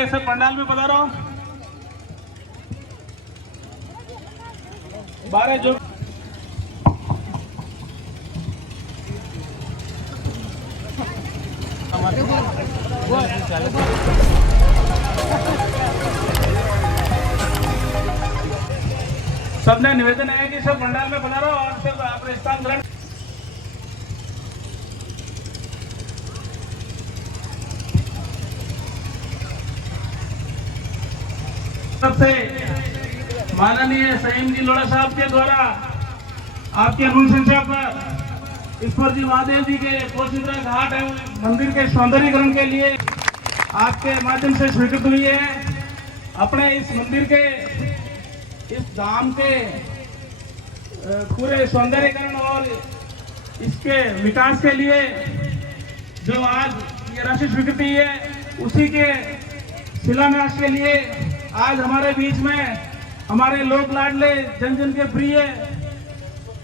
आइए, सब पंडाल में पधारो। 12 जो सबने निवेदन है कि सब पंडाल में पधारो और सब अपने स्थान ग्रहण। सबसे माननीय सईम जी लोढ़ा साहब के द्वारा आपके अनुशंसा पर ईश्वर जी महादेव जी के कोशिद्रा घाट एवं मंदिर के सौंदर्यीकरण के लिए आपके माध्यम से स्वीकृत हुई है। अपने इस मंदिर के, इस धाम के पूरे सौंदर्यीकरण और इसके विकास के लिए जो आज ये राशि स्वीकृति है, उसी के शिलान्यास के लिए आज हमारे बीच में हमारे लोक लाडले, जन जन के प्रिय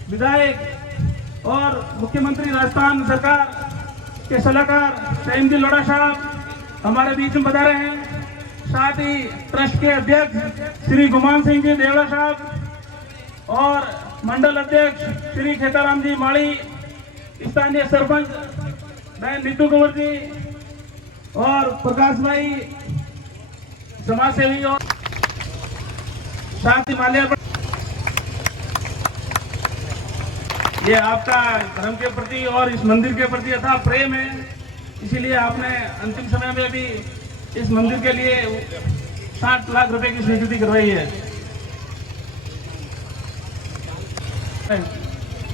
विधायक और मुख्यमंत्री राजस्थान सरकार के सलाहकार सईम जी लोढ़ा साहब हमारे बीच में पधारे हैं। साथ ही ट्रस्ट के अध्यक्ष श्री गुमान सिंह जी देवड़ा साहब और मंडल अध्यक्ष श्री खेताराम जी माड़ी, स्थानीय सरपंच बहन नीतू कुंवर जी और प्रकाश भाई समाज सेवी और साथ ही माल्यार्पण। ये आपका धर्म के प्रति और इस मंदिर के प्रति अथाह प्रेम है, इसीलिए आपने अंतिम समय में भी इस मंदिर के लिए 60 लाख रुपए की स्वीकृति करवाई है।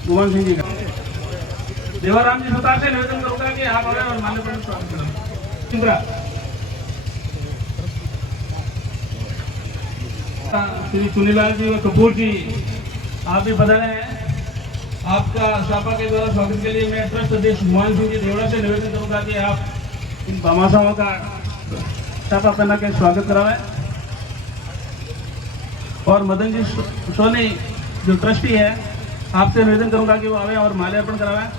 गुमान सिंह जी का देवाराम जी सुतार से निवेदन करूंगा कि आप आए और माल्यार्पण स्वागत करें। श्री चुनीलाल जी और कपूर जी आप भी पधारे हैं। आपका शापा के द्वारा स्वागत के लिए मैं ट्रस्ट अध्यक्ष गुमान सिंह जी देवड़ा से निवेदन करूंगा कि आप इन भामाशाहों का शापा पहना के स्वागत करावें। और मदन जी सोनी जो ट्रस्टी है, आपसे निवेदन करूंगा कि वो आवे और माल्यार्पण करावें।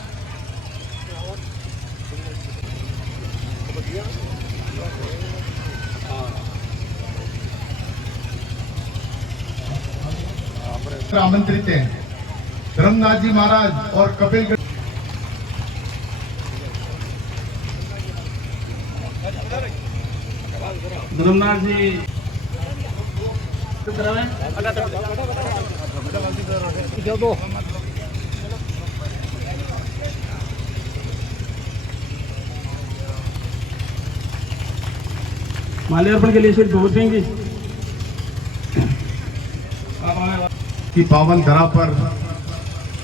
आमंत्रित हैं धर्मनाथ जी महाराज और कपिल धर्मनाथ जी माल्यार्पण के लिए श्री कपूर सिंह जी की पावन धरा पर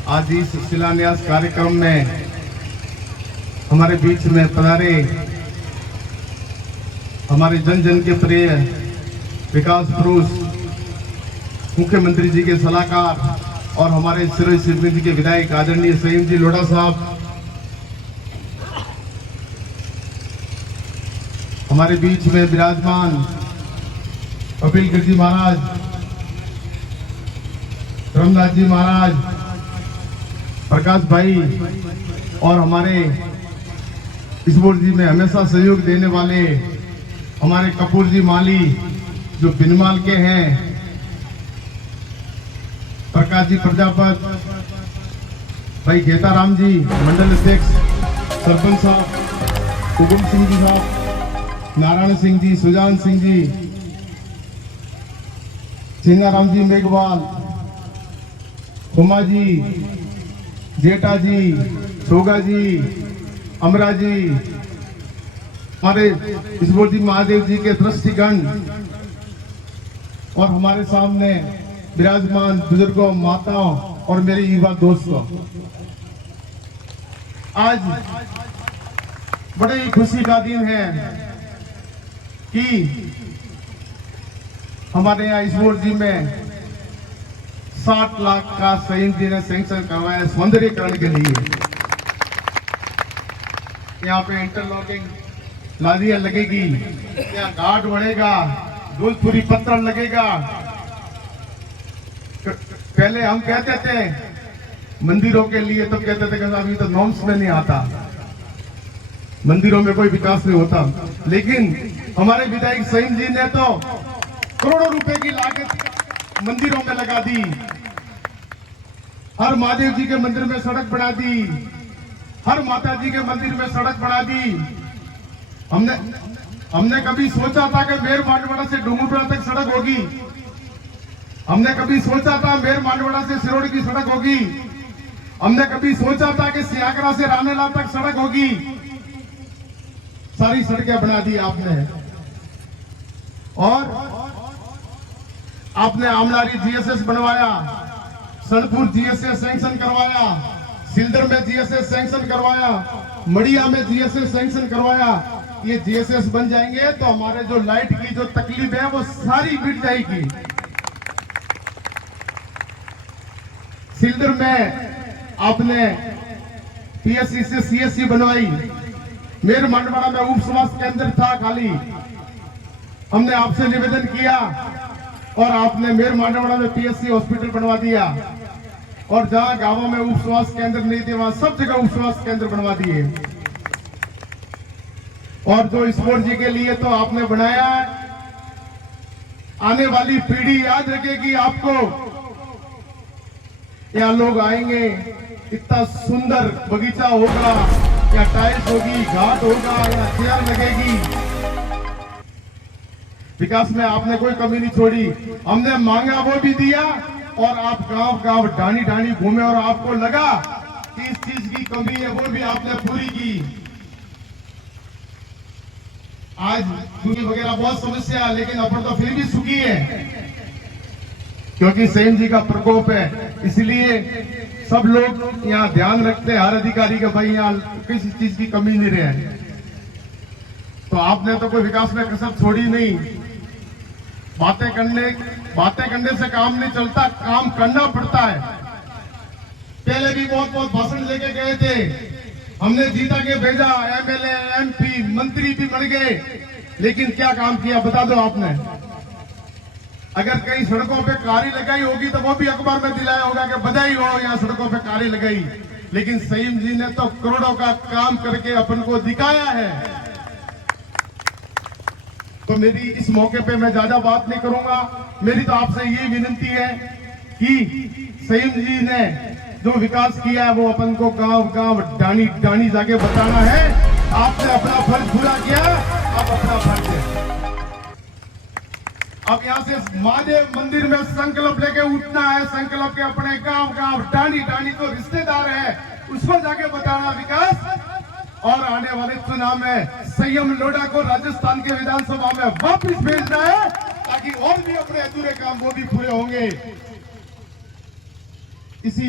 आज इस शिलान्यास कार्यक्रम में हमारे बीच में पधारे हमारे जन जन के प्रिय विकास पुरुष मुख्यमंत्री जी के सलाहकार और हमारे सिरोही सिद्धि के विधायक आदरणीय सईम जी लोढ़ा साहब, हमारे बीच में विराजमान कपिल गिरजी महाराज, धर्मनाथ जी महाराज, प्रकाश भाई और हमारे ईश्वर जी में हमेशा सहयोग देने वाले हमारे कपूर जी माली जो बिनमाल के हैं, प्रकाश जी प्रजापत, भाई खेताराम जी मंडल अध्यक्ष, सरपंच साहब, हुकुम सिंह जी साहब, नारायण सिंह जी, सुजान सिंह जी, सिंगाराम जी मेघवाल, खुमा जी, जेठा जी, सोगा जी, अमरा जी, हमारे ईश्वर जी महादेव जी के ट्रस्टीगण और हमारे सामने विराजमान बुजुर्गों, माताओं और मेरे युवा दोस्तों, आज बड़े ही खुशी का दिन है कि हमारे यहाँ ईश्वर जी में 60 लाख का सईम जी ने सैंक्शन करवाया सौंदर्यीकरण के लिए। यहाँ पे इंटरलॉकिंग लादियां लगेगी, यहाँ घाट बढ़ेगा, दूधपुरी पत्थर लगेगा। पहले हम कहते थे मंदिरों के लिए, तो कहते थे कि अभी तो नॉर्म्स में नहीं आता, मंदिरों में कोई विकास नहीं होता, लेकिन हमारे विधायक सईम जी ने तो करोड़ों रुपए की लागत मंदिरों में लगा दी, हर महादेव जी के मंदिर में सड़क बना दी, हर माता जी के मंदिर में सड़क बना दी। हमने कभी सोचा था कि मेर मांडवाड़ा से डूंगरपुरा तक सड़क होगी? हमने कभी सोचा था मेर मांडवाड़ा से सिरोड़ी की सड़क होगी? हमने कभी सोचा था कि सियागरा से रानेला तक सड़क होगी? सारी सड़कें बना दी आपने। और आपने आमलारी जीएसएस बनवाया, सनपुर जीएसएस सैंक्शन करवाया, सिल्दर में जीएसएस सैंक्शन करवाया, मड़िया में जीएसएस सैंक्शन करवाया। ये जीएसएस बन जाएंगे तो हमारे जो लाइट की जो तकलीफ है वो सारी मिट जाएगी। सिल्दर में आपने पीएससी से सीएससी बनवाई, मेर मांडवाड़ा में उप स्वास्थ्य केंद्र था खाली, हमने आपसे निवेदन किया और आपने मेर मांडवाड़ा में पीएससी हॉस्पिटल बनवा दिया। और जहां गांवों में उप स्वास्थ्य केंद्र नहीं थे वहां सब जगह उप स्वास्थ्य केंद्र बनवा दिए। और जो ईश्वर जी के लिए तो आपने बनाया है, आने वाली पीढ़ी याद रखेगी आपको। यहाँ लोग आएंगे, इतना सुंदर बगीचा होगा, या टाइल्स होगी, घाट होगा, या चेयर लगेगी। विकास में आपने कोई कमी नहीं छोड़ी। हमने मांगा वो भी दिया और आप गांव गांव ढाणी ढाणी घूमे और आपको लगा कि इस चीज की कमी है वो भी आपने पूरी की। आज सुखी वगैरह बहुत समस्या है, लेकिन अपन तो फिर भी सुखी है क्योंकि सैम जी का प्रकोप है। इसलिए सब लोग यहाँ ध्यान रखते हैं, हर अधिकारी का भाई यहाँ किसी चीज की कमी नहीं रहे। तो आपने तो कोई विकास में कसर छोड़ी नहीं। बातें करने से काम नहीं चलता, काम करना पड़ता है। पहले भी बहुत बहुत भाषण लेके गए थे, हमने जीता के भेजा, एमएलए एमपी मंत्री भी बन गए, लेकिन क्या काम किया बता दो आपने? अगर कई सड़कों पे कारी लगाई होगी तो वो भी अखबार में दिलाया होगा कि बधाई हो, यहाँ सड़कों पे कारी लगाई। लेकिन सईम जी ने तो करोड़ों का काम करके अपन को दिखाया है। तो मेरी इस मौके पे मैं ज्यादा बात नहीं करूंगा। मेरी तो आपसे ये विनती है कि सईम जी ने जो विकास किया है वो अपन को गांव गांव डाणी डाणी जाके बताना है। आपने अपना फर्ज पूरा किया, अब अपना फर्ज है। अब यहाँ से महादेव मंदिर में संकल्प लेके उठना है, संकल्प के अपने गांव गांव डाणी डाणी जो रिश्तेदार है उसको जाके बताना विकास। और आने वाले चुनाव में संयम लोढ़ा को राजस्थान के विधानसभा में वापस भेजना है ताकि और भी अपने अधूरे काम वो भी पूरे होंगे। इसी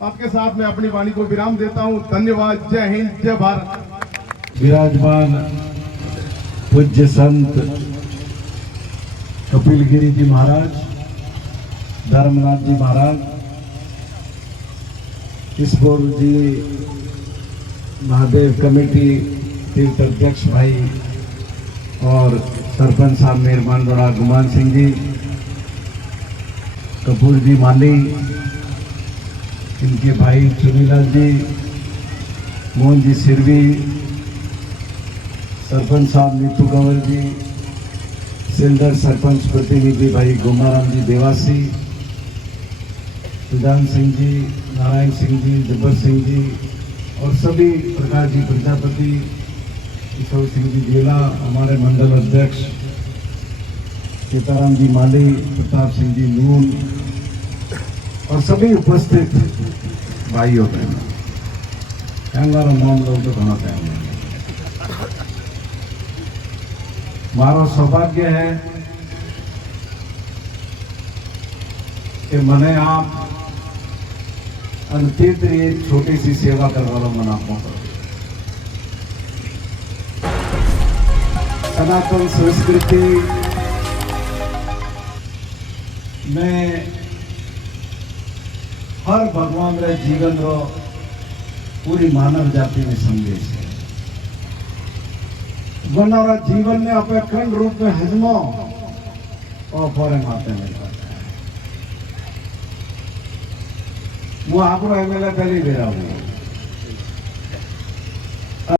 बात के साथ मैं अपनी वाणी को विराम देता हूं। धन्यवाद। जय हिंद, जय भारत। विराजमान पूज्य संत कपिल गिरी जी महाराज, धर्मनाथ जी महाराज, ईश्वर जी महादेव कमेटी तीर्थ अध्यक्ष भाई और सरपंच साहब मेर मांडवाड़ा गुमान सिंह जी, कपूर जी माली, इनके भाई चुनीलाल जी, मोहन जी सिरवी, सरपंच साहब नीतू कंवर जी, सिल्डर सरपंच प्रतिनिधि भाई गोमाराम जी देवासी, सुजान सिंह जी, नारायण सिंह जी, जब्बर सिंह जी और सभी प्रकाश जी प्रजापति, किशोर सिंह जी जिला, हमारे मंडल अध्यक्ष सीताराम जी माली, प्रताप सिंह जी नून और सभी उपस्थित भाइयों बहनों, हमारा नाम लोग तो घना टाइम है। मारो सौभाग्य है कि मने आप अंतिम एक छोटी सी सेवा करवाना मना मौका। सनातन संस्कृति में हर भगवान रे जीवन रो पूरी मानव जाति में संदेश है। वनारा जीवन में अपने अखंड रूप में हजमो और फौरे माते नहीं करते हैं। वो आप एमएलए पहले ले रहा हूँ।